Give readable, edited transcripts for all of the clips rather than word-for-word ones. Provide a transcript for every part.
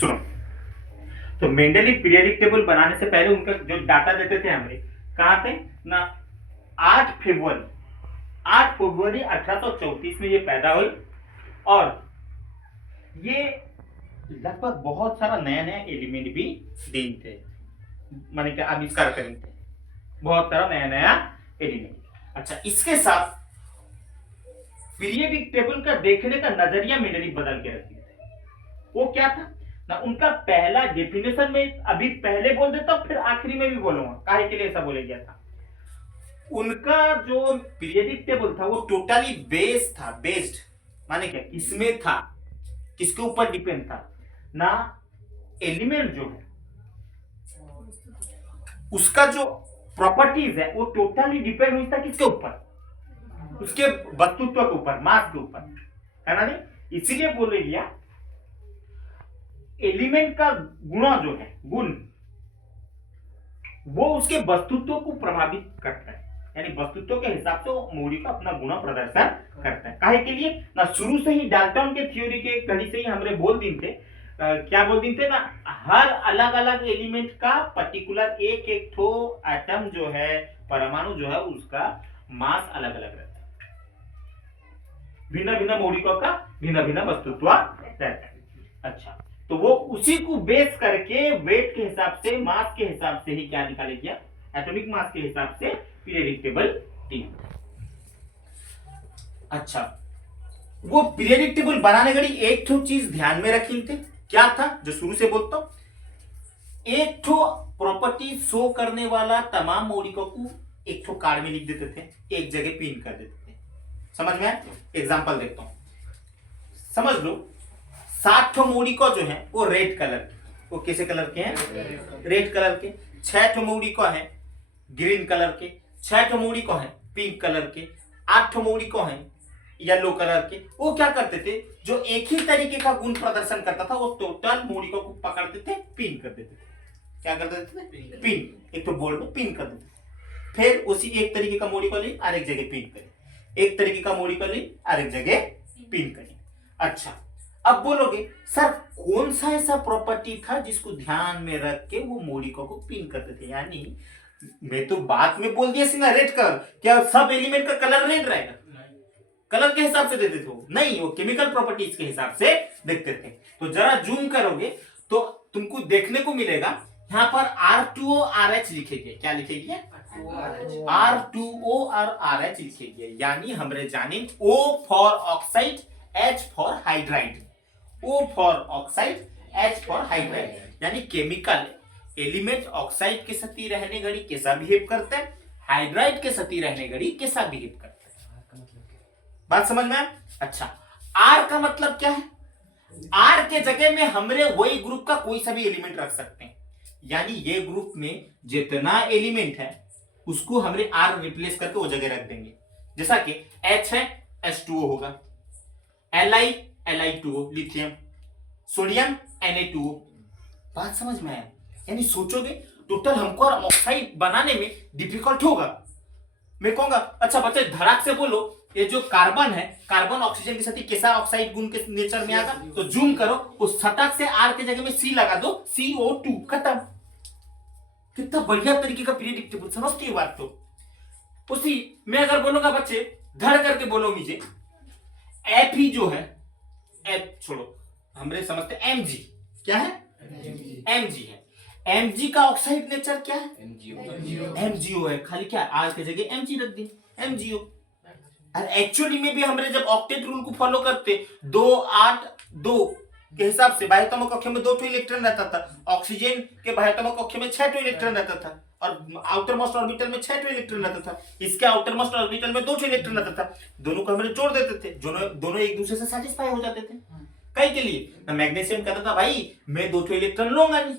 सुनो, तो Mendeleev periodic table बनाने से पहले उनका जो डाटा देते थे हमें, कहां थे ना, 8 फरवरी 1834 में ये पैदा हुई, और ये लगभग बहुत सारा नया नया एलिमेंट भी दिन थे, माने क्या आविष्कार करेंगे, बहुत सारा नया नया एलिमेंट। अच्छा, इसके साथ पीरियडिक टेबल का देखने का नजरिया मेंडलीव बदल के रख दिए थे। वो क्या था ना, उनका पहला डेफिनेशन में अभी पहले बोल देता हूं, फिर आखिरी में भी बोलूंगा काहे के लिए ऐसा बोले गया था। उनका जो पीरियडिक टेबल था वो टोटली बेस्ड माने क्या, किसमें था, किसके ऊपर डिपेंड था ना, एलिमेंट जो है उसका जो प्रॉपर्टीज है वो टोटली डिपेंड हुई था किसके ऊपर, उसके वस्तुत्व के ऊपर, मास के ऊपर, है ना नहीं। इसीलिए बोले गया एलिमेंट का गुणा जो है, गुण, वो उसके वस्तुत्व को प्रभावित करता है, यानी वस्तुत्व के हिसाब से वो मौलिक का अपना गुण प्रदर्शन करता है। काहे के लिए ना, शुरू से ही डाल्टन के थ्योरी के घड़ी से ही हमरे बोल दिन थे, क्या बोल दिन थे ना, हर अलग अलग एलिमेंट का पर्टिकुलर एक एक ठो एटम जो है, परमाणु जो है, उसका मास अलग अलग रहता है, भिन्न भिन्न मौलिकों का भिन्न भिन्न वस्तुत्व रहता है। अच्छा, तो वो उसी को बेस करके वेट के हिसाब से, मास के हिसाब से ही क्या निकाले गया, एटॉमिक मास के हिसाब से पीरियडिक टेबल टी। अच्छा, वो पीरियडिक टेबल बनाने घड़ी एक ठो चीज ध्यान में रखी थे, क्या था, जो शुरू से बोलता हूं, एक ठो प्रॉपर्टी शो करने वाला तमाम मौलिकों को एक ठो कार्ड में लिख देते थे, एक जगह पिन कर देते थे। समझ में आया? एग्जांपल देखता हूं, समझ लो 7 ठो मौलिकों जो है वो रेड कलर के, वो कैसे कलर के हैं, रेड कलर के। 6 ठो मौलिकों है ग्रीन कलर के, 6 ठो मौलिकों है पिंक कलर के, 8 ठो मौलिकों है येलो कलर के। वो क्या करते थे, जो एक ही तरीके का गुण प्रदर्शन करता था वो टोटल मौलिकों को पकड़ते थे, पिन कर देते थे। क्या कर देते थे, पिन, एक तो बोर्ड में पिन कर देते थे। फिर उसी एक तरीके का मौलिकों ले और एक जगह पिन करें, एक तरीके का मौलिकों ले और एक जगह पिन करें। अच्छा, अब बोलोगे सर कौन सा ऐसा प्रॉपर्टी था जिसको ध्यान में रख के वो मौलिकों को पिन करते थे, यानी मैं तो बात में बोल दिया सीधा रेड कलर, क्या सब एलिमेंट का कलर रेड रहेगा, कलर के हिसाब से देते थे, नहीं, वो केमिकल प्रॉपर्टीज के हिसाब से देखते थे। तो जरा जूम करोगे तो तुमको देखने को मिलेगा यहां पर R2O RH लिखे गए, क्या लिखे गए, R2O और RH लिखे गए, यानी हमरे जाने O for oxide, H for hydride, O for oxide, H for hydride, यानी केमिकल एलिमेंट ऑक्साइड के साथ रहने घड़ी कैसा बिहेव करते हैं, हाइड्राइड के साथ रहने घड़ी कैसा बिहेव करते हैं। बात समझ में आया? अच्छा, R का मतलब क्या है, R के जगह में हमरे वही ग्रुप का कोई सा भी एलिमेंट रख सकते हैं, यानी ये ग्रुप में जितना एलिमेंट है उसको हमरे R रिप्लेस करके वो जगह रख देंगे। जैसा कि H है H2O होगा, Li Li2O lithium, sodium Na2O। बात समझ में आया? यानी सोचोगे टोटल हमको ऑक्साइड बनाने में डिफिकल्ट होगा। मैं कहूंगा अच्छा बच्चे धड़ाक से बोलो, ये जो कार्बन है, कार्बन ऑक्सीजन के साथ कैसा ऑक्साइड गुण के नेचर में आएगा, तो जूम करो, उस सटक से R के जगह में C लगा दो, CO2 खत्म। कितना बढ़िया तरीके का पीरियडिक टेबल, समझते हो बात? तो उसी मैं अगर बोलूंगा बच्चे धड़ करके बोलो मुझे, F ही जो है, F छोड़ो, हमरे समझते Mg, क्या है, Mg है, Mg का ऑक्साइड नेचर क्या है, MgO है, खाली क्या R के जगह Mg रख दी, MgO। और एक्चुअली में भी हमरे जब ऑक्टेट रूल को फॉलो करते 2 8 2 के हिसाब से बाह्यतम कक्ष में 2 इलेक्ट्रॉन रहता था, ऑक्सीजन के बाह्यतम कक्ष में 6 इलेक्ट्रॉन रहता था, और आउटर मोस्ट ऑर्बिटल में 6 इलेक्ट्रॉन रहता था, इसके आउटर मोस्ट ऑर्बिटल में 2 इलेक्ट्रॉन रहता था। दोनों को हमने जोड़ देते थे, दोनों एक दूसरे से सैटिस्फाई हो जाते थे। कई के लिए ना, मैग्नीशियम कहता था भाई मैं 2 इलेक्ट्रॉन लूंगा नहीं,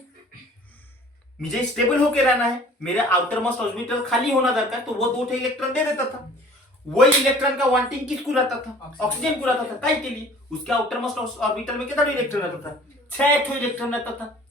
मुझे स्टेबल होकर रहना है, मेरा आउटर मोस्ट ऑर्बिटल खाली होना दरकार, तो वो 2 इलेक्ट्रॉन दे देता था। वही इलेक्ट्रॉन का वांटिंग किसको रहता था, ऑक्सीजन को रहता था। कई के लिए उसके आउटर मोस्ट ऑर्बिटल में कितना इलेक्ट्रॉन रहता था, 6 इलेक्ट्रॉन रहता था,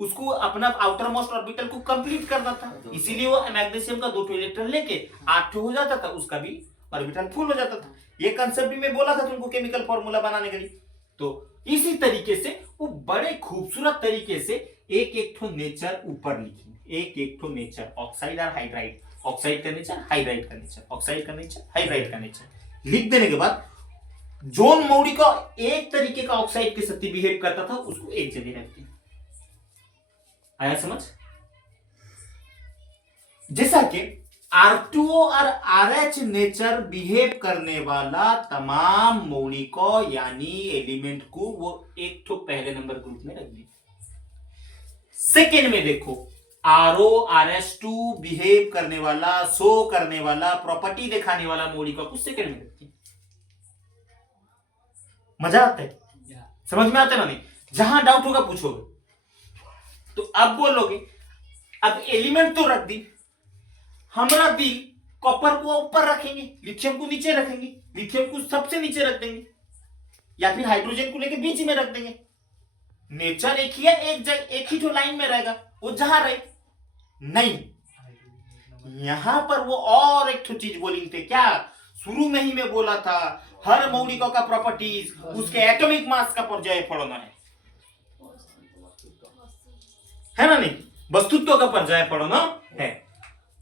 उसको अपना आउटर मोस्ट ऑर्बिटल को कंप्लीट करना था, इसीलिए वो मैग्नीशियम का 2 इलेक्ट्रॉन लेके 8 हो जाता था, उसका भी ऑर्बिटल फुल हो जाता था। ये कंसेप्ट भी मैं बोला था तुमको केमिकल फॉर्मूला बनाने के लिए। तो इसी तरीके से वो बड़े खूबसूरत तरीके से एक एक ठो नेचर ऊपर लिखी, एक एक ठो नेचर, ऑक्साइड और हाइड्राइड, ऑक्साइड का नेचर, हाइड्राइड का नेचर, ऑक्साइड का नेचर, हाइड्राइड का नेचर लिख देने के बाद जॉन मौरी का एक तरीके का ऑक्साइड के साथ बिहेव करता था उसको एक जगह रख दिया। आया समझ? जैसा कि R2O और RH नेचर बिहेव करने वाला तमाम मौलिकों यानी एलिमेंट को वो एक तो पहले नंबर ग्रुप में रख दिया। सेकेंड में देखो RO RH2 बिहेव करने वाला, शो करने वाला, प्रॉपर्टी दिखाने वाला मौलिकों को सेकेंड में रख दिया। मजा आता है? समझ में आता है ना? नहीं, जहां डाउट होगा पूछोगे तो अब बोलोगे अब एलिमेंट तो रख दी, हमारा दिल कॉपर को ऊपर रखेंगे, लिथियम को नीचे रखेंगे, लिथियम को सबसे नीचे रख देंगे, या फिर हाइड्रोजन को लेके बीच में रख देंगे। नेचर एक ही है, एक ही तो लाइन में रहेगा, वो जहां रहे नहीं। यहां पर वो और एक तो चीज बोली थे, क्या शुरू में ही मैं बोला था, हर मौलिकों का प्रॉपर्टीज उसके एटॉमिक मास का पर्याय पढ़ना है ना? नहीं, वस्तुत्व का पर्याय पढ़ना है।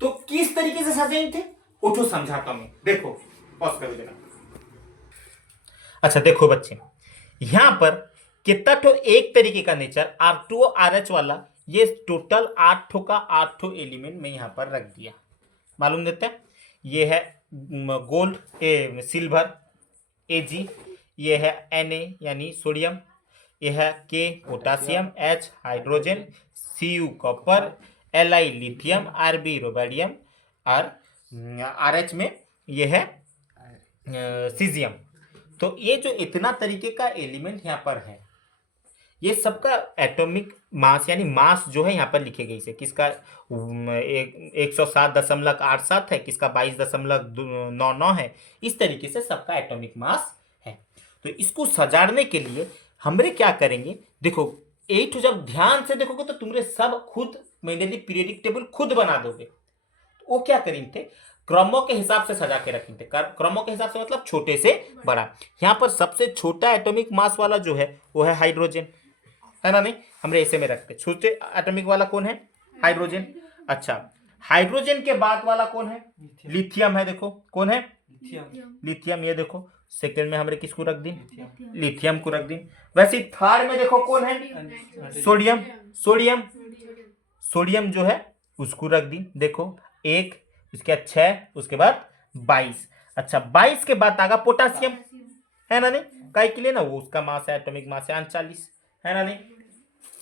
तो किस तरीके से सजाए थे वो तो समझाता हूं। देखो पॉज कर देना। अच्छा देखो बच्चे, यहां पर कितना तो एक तरीके का नेचर R2O RH वाला, ये टोटल 8 ठो का 8 ठो एलिमेंट में यहां पर रख दिया। मालूम देते हैं, ये है गोल्ड, सिल्वर Ag, ये है Na यानी सोडियम, ये है K potassium, H hydrogen, Cu copper, Li lithium, Rb रोबेडियम और RH में ये है सीजियम। तो ये जो इतना तरीके का एलिमेंट यहाँ पर है, ये सबका एटॉमिक मास यानी मास जो है यहाँ पर लिखे गए से, किसका 107.87 है, किसका 22.99 है। इस तरीके से सबका एटॉमिक मास है। तो इसको सजाड़ने के लिए हमरे क्या करेंगे, देखो एक जब ध्यान से देखोगे तो तुमरे सब खुद मेंडेली पीरियडिक टेबल खुद बना दोगे। वो क्या करेंगे, क्रमों के हिसाब से सजा के रखेंगे। क्रमों के हिसाब से मतलब छोटे से बड़ा। यहाँ पर सबसे छोटा एटॉमिक मास वाला जो है वो है हाइड्रोजन, है ना? नहीं, हमरे ऐसे में रखते। छोटे एटॉमिक वाला कौन है? हाइड्रोजन। अच्छा, हाइड्रोजन के बाद वाला कौन है? लिथियम है। देखो कौन है? लिथियम। ये देखो सेकंड में हमरे किसको रख दी? लिथियम को रख दी। वैसे थर्ड में देखो कौन है? सोडियम। सोडियम जो है उसको रख दी। देखो 1, उसके बाद 6, उसके बाद 22। अच्छा 22 के बाद आगा पोटासियम, है ना? नहीं, काई के लिए ना, वो उसका मास है, एटॉमिक मास है 39, है ना? नहीं।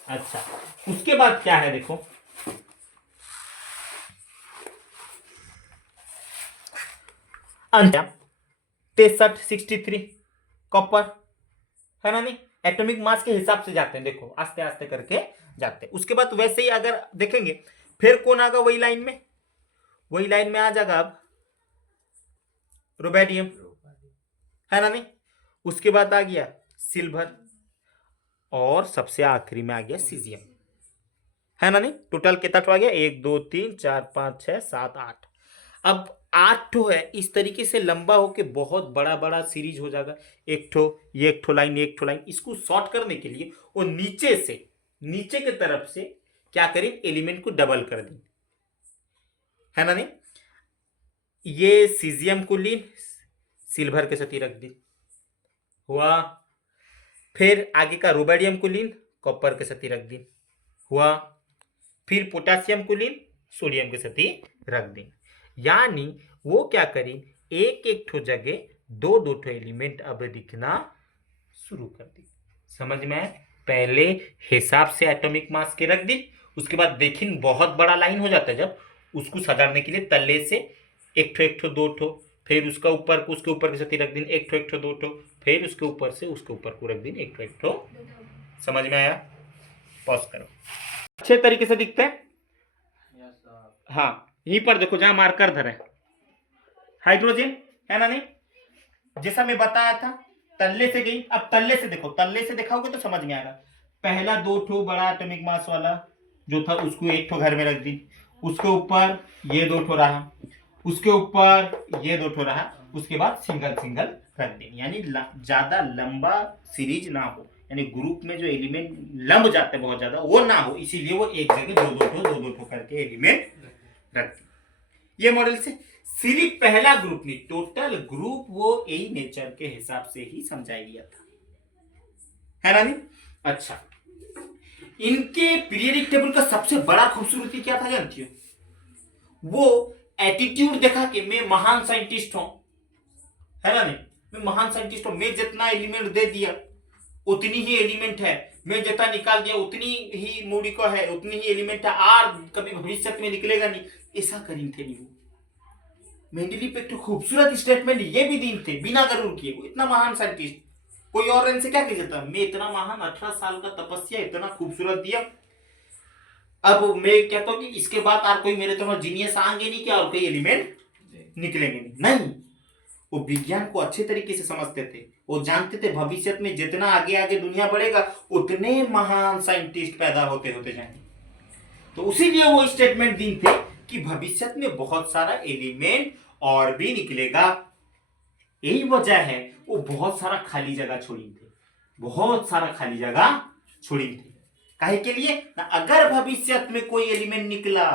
अच्छा उसके बाद क्या है देखो, अंतिम 63 63 कॉपर, है ना? नहीं, एटॉमिक मास के हिसाब से जाते हैं। देखो आस्ते आस्ते करके जाते हैं। उसके बाद वैसे ही अगर देखेंगे फिर कौन आगा वही लाइन में आ जाएगा अब रोबेडियम, है ना? नहीं, उसके बाद आ गया सिल्वर और सबसे आखिरी में आ गया सीजियम, है ना? नहीं, टोटल कितना आ गया? 1 2 3 4 5 6 7 8। अब 8 ठो है, इस तरीके से लंबा होके बहुत बड़ा बड़ा सीरीज हो जाएगा। एक ठो लाइन। इसको शॉर्ट करने के लिए वो नीचे की तरफ से क्या करें, एलिमेंट को डबल कर दें, है ना? नहीं, ये सीजियम को ली सिल्वर के साथ ही रख दी हुआ। फिर आगे का रोबेडियम को ली कॉपर के साथ ही रख दी हुआ। फिर पोटासियम को ली सोडियम के साथ ही रख दी। यानी वो क्या करें, एक एक ठो जगह दो ठो एलिमेंट अब दिखना शुरू कर दी। समझ में आया? पहले हिसाब से एटॉमिक मास के रख दी, उसके बाद देखिन बहुत बड़ा लाइन हो जाता है जब उसको सजाड़ने के लिए तल्ले से एक ठो दो ठो, फिर उसका ऊपर को उसके ऊपर के साथ ही रख दी एक ठो दो ठो, फिर उसके ऊपर से उसके ऊपर को रख दी एक ठो। समझ में आया? पॉज करो। अच्छे तरीके से दिखते हैं। हाँ, यहीं पर देखो जहां मार्कर धरे हाइड्रोजन, है ना? नहीं, जैसा मैं बताया था तल्ले से गई। अब तल्ले से देखो, तल्ले से दिखाओगे तो समझ में आएगा। पहला 2 ठो बड़ा एटॉमिक मास वाला जो था उसको एक ठो घर में रख दी, उसके ऊपर ये 2 ठो रहा, उसके ऊपर ये 2 ठो रहा, उसके बाद सिंगल रख दी। यानी ज्यादा लंबा सीरीज ना हो, यानी ग्रुप में जो एलिमेंट लंब जाते हैं बहुत ज्यादा वो ना हो, इसीलिए वो एक जगह दो दो करके एलिमेंट रखते। ये मॉडल से सिर्फ पहला ग्रुप नहीं, टोटल ग्रुप वो यही नेचर के हिसाब से ही समझाया गया था, है ना नहीं? अच्छा, इनके पीरियडिक टेबल का सबसे बड़ा खूबसूरती क्या था जानती हो? वो एटीट्यूड देखा कि मैं महान साइंटिस्ट हूं, है ना नहीं? मैं महान साइंटिस्ट हूं, मैं जितना एलिमेंट दे दिया उतनी ही एलिमेंट है, मैं जितना निकाल दिया उतनी ही मौलिक है, उतनी ही एलिमेंट है, और कभी भविष्य में निकलेगा नहीं, ऐसा करीन थे नहीं वो। मेंडलीव एक खूबसूरत स्टेटमेंट ये भी दिन थे बिना गरूर किए, वो इतना महान साइंटिस्ट, कोई और इनसे क्या कह जाता, मैं इतना महान 18 साल का तपस्या इतना खूबसूरत दिया, अब मैं कहता हूं कि इसके बाद और कोई मेरे तरह जीनियस आएंगे नहीं, क्या और कोई एलिमेंट निकलेंगे नहीं। वो विज्ञान को अच्छे तरीके से समझते थे, वो जानते थे भविष्य में जितना आगे आगे दुनिया बढ़ेगा उतने महान साइंटिस्ट पैदा होते होते जाएंगे। तो उसीलिए वो स्टेटमेंट दिन थे कि भविष्य में बहुत सारा एलिमेंट और भी निकलेगा। यही वजह है वो बहुत सारा खाली जगह छोड़ी थे, बहुत सारा खाली जगह छोड़ी थे। काहे के लिए ना, अगर भविष्य में कोई एलिमेंट निकला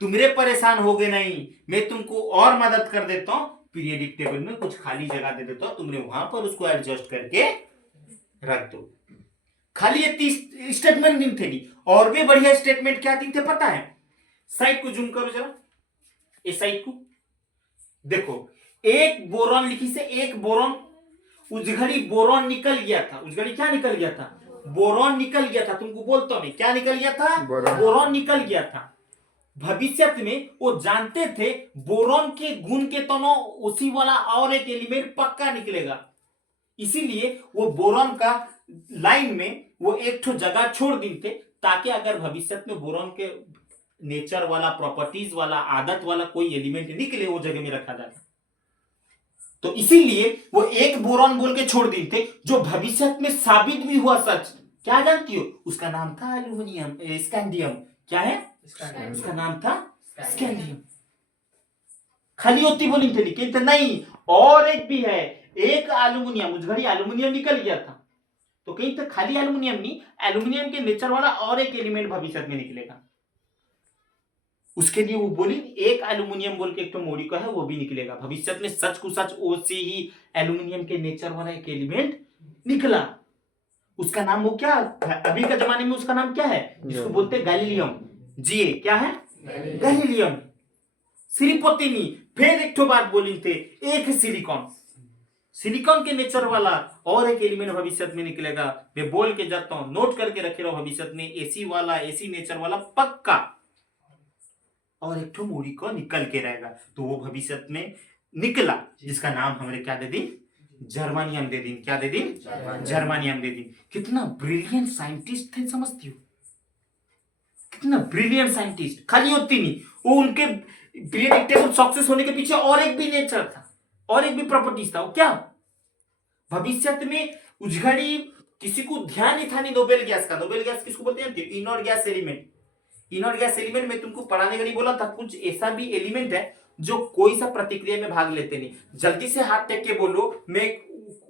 तुमरे परेशान हो गए नहीं, मैं तुमको और मदद कर देता हूं, पीरियडिक टेबल में कुछ खाली जगह दे देता हूं, तुमने वहां पर उसको एडजस्ट करके रख दो। खाली ये स्टेटमेंट दिन थे नहीं, और भी बढ़िया स्टेटमेंट क्या दिन थे पता है? साइड को जूम करो जरा, इस साइड को देखो, एक बोरॉन लिखी से एक बोरॉन, उजघड़ी बोरॉन निकल गया था, उजघड़ी क्या निकल गया था? बोरॉन निकल गया था। तुमको बोलता हूं क्या निकल गया था? बोरॉन निकल गया था। भविष्य में वो जानते थे बोरॉन के गुण के तनो उसी वाला और एक एलिमेंट पक्का निकलेगा, इसीलिए वो बोरॉन का लाइन में वो एक ठो जगह छोड़ देते, ताकि अगर भविष्य में बोरॉन के नेचर वाला, प्रॉपर्टीज वाला, आदत वाला कोई एलिमेंट निकले वो जगह में रखा जाता। तो इसीलिए वो एक बोरॉन बोल के छोड़ देते, जो भविष्य में साबित भी हुआ सच। क्या जानती हो? उसका नाम था एल्यूमिनियम, स्कैंडियम। क्या है उसका नाम? था स्कैंडियम। खाली होती बोली थे, लेकिन नहीं, और एक भी है, एक एल्यूमिनियम, उस घड़ी एल्यूमिनियम निकल गया था, तो कहीं तक खाली एल्यूमिनियम नहीं, एल्यूमिनियम के नेचर वाला और एक एलिमेंट भविष्य में निकलेगा। उसके लिए वो बोली एक एल्यूमिनियम बोल के एक तो मौलिक है, वो भी निकलेगा भविष्य में। सच को सच ओसे ही एल्यूमिनियम के नेचर वाला एक एलिमेंट निकला। उसका नाम वो क्या, अभी के जमाने में उसका नाम क्या है? जिसको बोलते हैं गैलीलियम। जी क्या है? गैलीलियम। सिलिपोतिनी। फिर एक तो बात बोली थे, एक सिलिकॉन, सिलिकॉन के नेचर वाला और एक एलिमेंट भविष्य में निकलेगा। मैं बोल के जाता हूं, नोट करके रखे रहो, भविष्य में एसी वाला, एसी नेचर वाला पक्का, और एक तो मूडी को निकल के रहेगा। तो वो भविष्य में निकला, जिसका नाम हमने क्या दे दी? जर्मानियम दे दी। क्या दे दी? जर्मानियम दे दी। कितना ब्रिलियंट साइंटिस्ट थे, समझती हो? कितना ब्रिलियंट साइंटिस्ट। खाली होती नहीं, वो उनके पीरियडिक टेबल सक्सेस होने के पीछे और एक भी नेचर था, और एक भी प्रॉपर्टीज था। वो क्या? भविष्य में उजघड़ी किसी को ध्यान नहीं था नहीं नोबेल गैस का। नोबेल गैस किसको बोलते हैं? इनॉर्ड गैस एलिमेंट। इनॉर्ड गैस एलिमेंट में तुमको पढ़ाने घड़ी बोला था, कुछ ऐसा भी एलिमेंट है जो कोई सा प्रतिक्रिया में भाग लेते नहीं। जल्दी से हाथ टेक के बोलो, मैं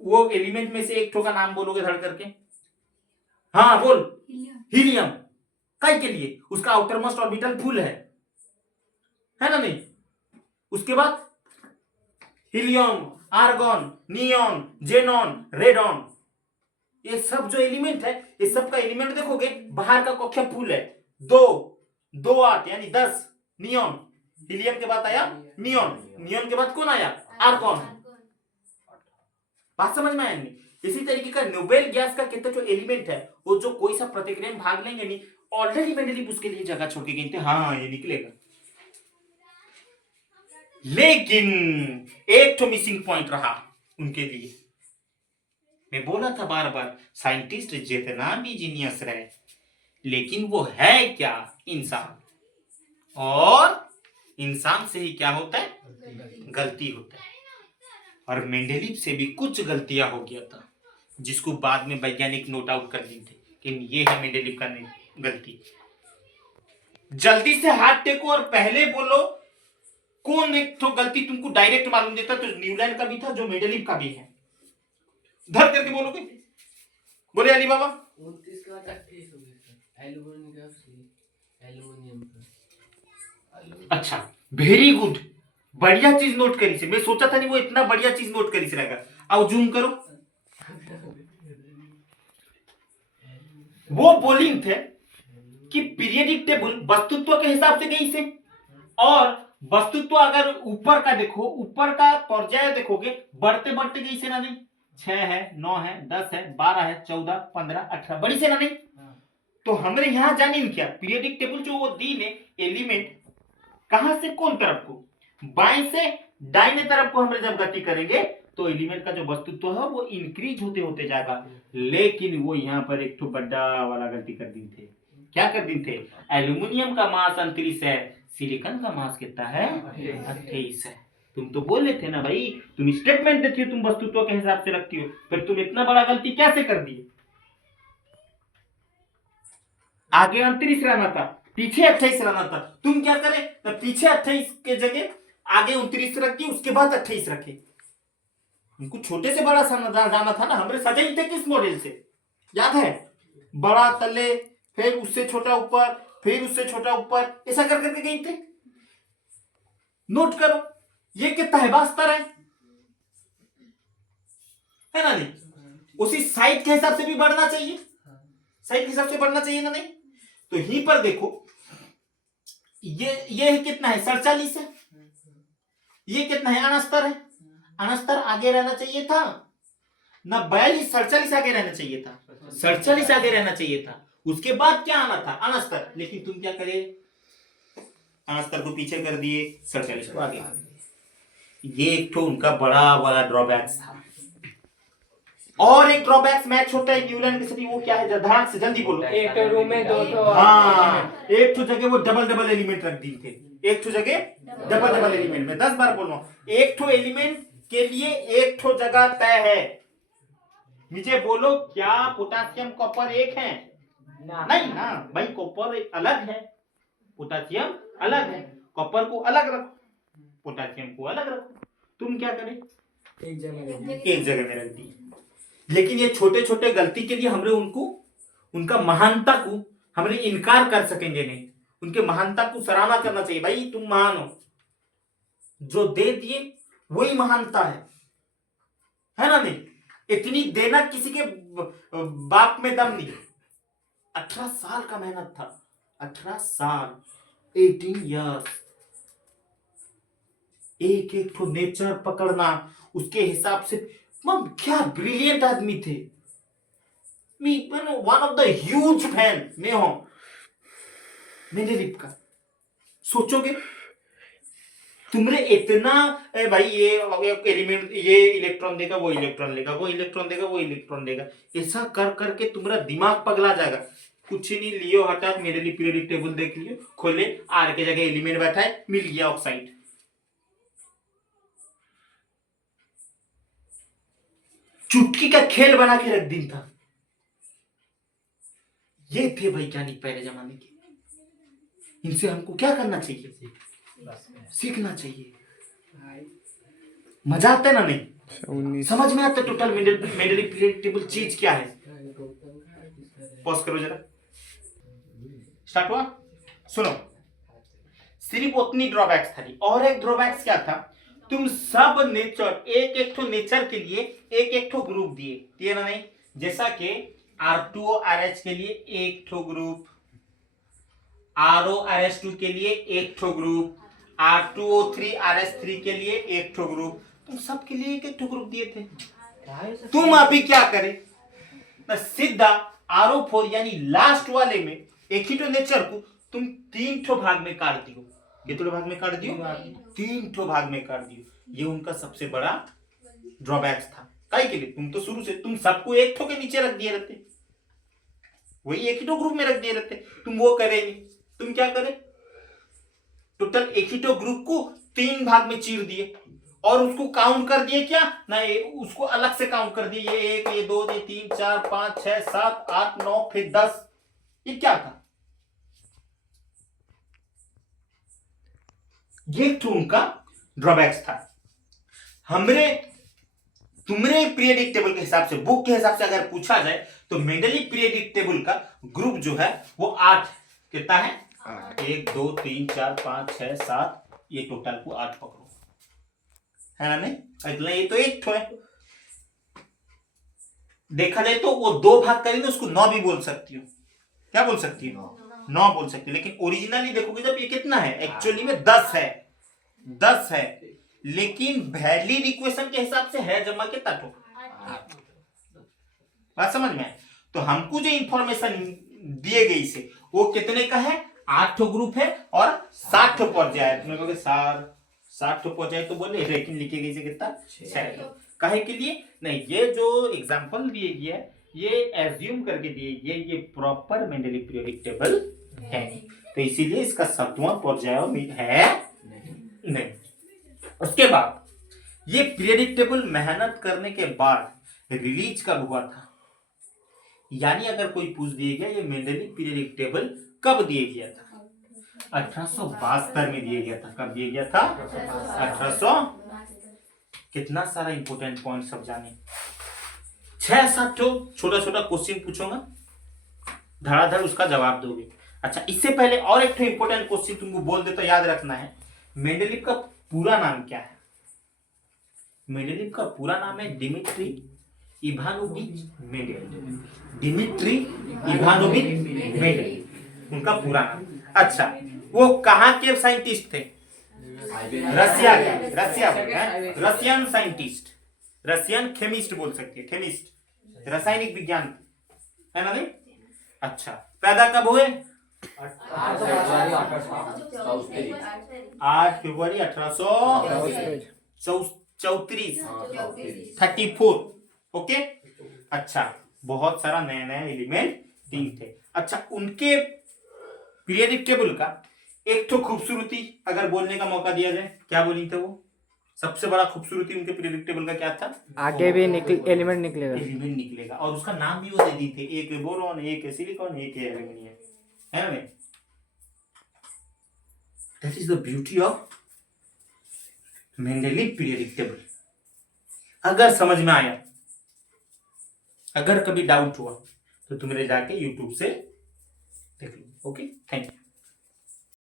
वो एलिमेंट में से एक ठो का नाम बोलोगे धड़ करके? हाँ बोल। हीलियम। काय के लिए? उसका आउटर मोस्ट ऑर्बिटल फुल है ना नहीं? उसके बाद helium, argon, neon, xenon, radon, ये सब जो एलिमेंट है, ये सब का एलिमेंट देखोगे बाहर का कक्षा फुल है। 2 8 यानी 10 नियॉन। हीलियम के बाद आया नियॉन, नियॉन के बाद कौन आया? आर्गन। बात समझ में आया नहीं? इसी तरीके का नोबेल गैस का कितना जो एलिमेंट है, वो जो कोई सा प्रतिक्रिया में भाग लेंगे नहीं, ऑलरेडी मेंडलीव उसके लिए जगह छोड़ के गए थे, हाँ ये निकलेगा। लेकिन एक तो मिसिंग पॉइंट रहा उनके लिए। मैं बोला था बार बार, साइंटिस्ट जितना भी जीनियस रहे, लेकिन वो है क्या? इंसान। और इंसान से ही क्या होता है? गलती होता है। और मेंडलीव से भी कुछ गलतियां हो गया था, जिसको बाद में वैज्ञानिक नोट आउट कर दी थे कि ये है मेंडलीव का गलती। जल्दी से हाथ टेको और पहले बोलो कौन एक तो गलती तुमको डायरेक्ट मालूम देता, तो न्यूलैंड का भी था, जो मेंडलीव का भी है। धर करके बोलोगे, बोले अली बाबा। 29 के बाद 28 हो गया सर। एल्युमिनियम का। अच्छा, वेरी गुड, बढ़िया चीज नोट करी से। मैं सोचा था नहीं वो इतना बढ़िया चीज नोट करी से रहेगा। अब जूम करो। वो बोलिंग थे कि पीरियडिक टेबल वस्तुत्व के हिसाब से गई से, और वस्तुत्व अगर ऊपर का देखो, ऊपर का पर्याय देखोगे बढ़ते बढ़ते गई से ना नहीं। 6 है, 9 है, 10 है, 12 है, 14, 15, 18 बड़ी से ना नहीं। तो हमरे यहां जानी क्या, पीरियडिक टेबल जो वो दी ने एलिमेंट कहां से कौन तरफ को, बाएं से दाहिने तरफ को हमरे जब गति करेंगे तो एलिमेंट का जो वस्तुत्व है वो इंक्रीज होते होते जाएगा। लेकिन वो यहाँ पर एक तो बड़ा वाला गलती कर दी थे। क्या कर दी थे? एल्यूमिनियम का मास 29 है, सिलिकॉन का मास कितना है? 28 है। तुम तो बोल रहे थे ना भाई, तुम स्टेटमेंट देती हो, तुम वस्तुत्व के हिसाब से रखती हो, फिर तुम इतना बड़ा गलती कैसे कर दिए? आगे 29 रहना था, पीछे 28 रहना था। तुम क्या करे, तो पीछे 28 के जगह आगे 29 रख दिए, उसके बाद 28 रखे। उनको छोटे से बड़ा जाना था ना, हमरे सजाई थे किस मॉडल से याद है? बड़ा तले, फिर उससे छोटा ऊपर, फिर उससे छोटा ऊपर, ऐसा कर करके गई थे। नोट करो, ये कितना है? 72 है ना नहीं? उसी साइड के हिसाब से भी बढ़ना चाहिए, साइड के हिसाब से बढ़ना चाहिए ना नहीं? तो यहीं पर देखो, ये है कितना है? 47 है। ये कितना है? 69 है। 69 आगे रहना चाहिए था ना, 42, 47 आगे रहना चाहिए था, 47 आगे रहना चाहिए था। उसके बाद क्या आना था? 69। लेकिन तुम क्या करे, 69 को पीछे कर दिए, 47 को आगे। ये एक तो उनका बड़ा बड़ा ड्रॉबैक्स था। और एक ड्रॉबैक्स मैच होता है न्यूटन के साथ, वो क्या है? ध्यान से जल्दी बोलो। एक तो रूम में 2 हाँ, एक तो जगह वो डबल डबल एलिमेंट रख दी थे, एक तो जगह डबल डबल एलिमेंट में 10 बार बोल रहा हूं, एक तो एलिमेंट के लिए एक तो जगह तय है। नीचे बोलो, क्या पोटासियम कॉपर एक है? नहीं ना भाई, कॉपर अलग है, पोटासियम अलग है। कॉपर को अलग रखो, पोटासियम को अलग रखो। तुम क्या करें? एक जगह में रख दी। लेकिन ये छोटे छोटे गलती के लिए हमने उनको, उनका महानता को हमने इनकार कर सकेंगे नहीं। उनके महानता को सराहना करना चाहिए। भाई तुम महान हो, जो दे दिए वही महानता है ना नहीं? इतनी देना किसी के बाप में दम नहीं। 18 साल का मेहनत था, 18 साल, 18 इयर्स, एक एक तो नेचर पकड़ना उसके हिसाब से। क्या ब्रिलियंट आदमी थे। One of the huge fan मैं हूं मेंडेलीव का। सोचोगे तुमने इतना, भाई ये एलिमेंट, ये इलेक्ट्रॉन देगा, वो इलेक्ट्रॉन लेगा, वो इलेक्ट्रॉन देगा, वो इलेक्ट्रॉन देगा, ऐसा कर करके तुम्हारा दिमाग पगला जाएगा। कुछ नहीं लियो, हटात मेरे लिए पीरियडिक टेबल देख लियो, खोले, आर के जगह एलिमेंट बैठा है, मिल गया ऑक्साइड। चुटकी का खेल बना के रख दी था। ये थे वैज्ञानिक पहले जमाने के। इनसे हमको क्या करना चाहिए? सीखना चाहिए। मजा आता है ना नहीं? समझ में आता है टोटल मेंडेलिव पीरियडिक टेबल चीज क्या है? पॉज करो जरा, स्टार्ट हुआ। सुनो, सिर्फ उतनी ड्रॉबैक्स था। और एक ड्रॉबैक्स क्या था? तुम सब नेचर, एक एक तो नेचर के लिए एक एक तो ग्रुप दिए ना नहीं? जैसा कि R2O RH के लिए एक ठो ग्रुप, RO RH2 के लिए एक ठो ग्रुप, R2O3 RH3 के लिए एक ठो ग्रुप। तुम सब के लिए एक एक ठो ग्रुप दिए थे। तुम अभी क्या करे ना, सीधा RO4 यानी लास्ट वाले में एक ही तो नेचर को तुम 3 ठो भाग में काट दियो। कितने भाग में काट दियो? 3 ठो भाग में काट दियो। ये उनका सबसे बड़ा ड्रॉबैक्स था। काहे के लिए? तुम तो शुरू से तुम सबको एक ठो के नीचे रख दिए रहते, वही एक ही तो ग्रुप में रख दिए रहते। तुम वो करेंगे, तुम क्या करे? टोटल एक ही तो ग्रुप को 3 भाग में चीर दिए और उसको काउंट कर दिए क्या ना, उसको अलग से काउंट कर दिए। ये 1, ये 2, ये 3, 4, 5, 6, 7, 8, 9, फिर 10। ये क्या था? ये तो उनका ड्रॉबैक्स था। हमरे तुमने पीरियडिक टेबल के हिसाब से, बुक के हिसाब से अगर पूछा जाए तो मेंडलीव पीरियडिक टेबल का ग्रुप जो है वो 8, कितना है 1 2 3 4 5 6 7, ये टोटल को 8 पकड़ो, है ना? नहीं इतना, ये तो एक ठो है। देखा जाए तो वो 2 भाग करेंगे उसको 9 भी बोल सकती हो। क्या बोल सकती हो? 9 बोल सकती है। लेकिन ओरिजिनली देखोगे जब ये कितना है, एक्चुअली में 10 है, 10 है, लेकिन वैलिड इक्वेशन के हिसाब से है जमा के तत्व। बात समझ में? तो हमको जो इंफॉर्मेशन दिए गई से वो कितने का है, 8 ग्रुप है और 60 पर्याय। तुमने कहोगे 60 पर्याय तो बोले, लेकिन लिखे गई से कितना 6। काहे के लिए? नहीं, ये जो एग्जांपल दिए गया है ये एज्यूम करके दिए गए, ये प्रॉपर मेंडलीव पीरियोडिक टेबल है, तो इसीलिए इसका 7वां पर्याय है नहीं। उसके बाद ये पीरियोडिक टेबल मेहनत करने के बाद रिलीज कब हुआ था? यानी अगर कोई पूछ दिया गया ये मेंडलीव पीरियोडिक टेबल कब दिया गया था? 1872 में दिया गया था। कब दिया गया था? 1800। कितना सारा इंपोर्टेंट पॉइंट सब जाने। 6-7 छोटा छोटा क्वेश्चन पूछूंगा, धड़ाधड़ उसका जवाब दोगे। अच्छा, इससे पहले और एक इंपोर्टेंट क्वेश्चन तुमको बोल देता, याद रखना है। मेंडलीव का पूरा नाम क्या है? मेंडलीव का पूरा नाम है Dmitri Ivanovich Mendel. Dmitri Ivanovich Mendel उनका पूरा नाम। अच्छा, वो कहाँ के साइंटिस्ट थे? रसिया के, रशियन साइंटिस्ट, रशियन केमिस्ट बोल सकते हैं, केमिस्ट, रासायनिक विज्ञान, है ना? नहीं अच्छा, पैदा कब हुए? 8 फरवरी 1834, 34। ओके, अच्छा, बहुत सारा नया नया एलिमेंट थे। अच्छा, उनके पीरियडिक टेबल का एक तो खूबसूरती अगर बोलने का मौका दिया जाए, क्या बोली थे वो? सबसे बड़ा खूबसूरती उनके पीरियडिक टेबल का क्या था? आगे भी एलिमेंट निकलेगा, एलिमेंट निकलेगा, और उसका नाम भी वो दे दी थे, एक है बोरॉन, एक है सिलिकॉन, एक है एल्यूमिनियम, है ना? That is the beauty of Mendeleev periodic table. अगर समझ में आया, अगर कभी डाउट हुआ तो तुम मेरे जाके यूट्यूब से देख लो। Okay, thank you.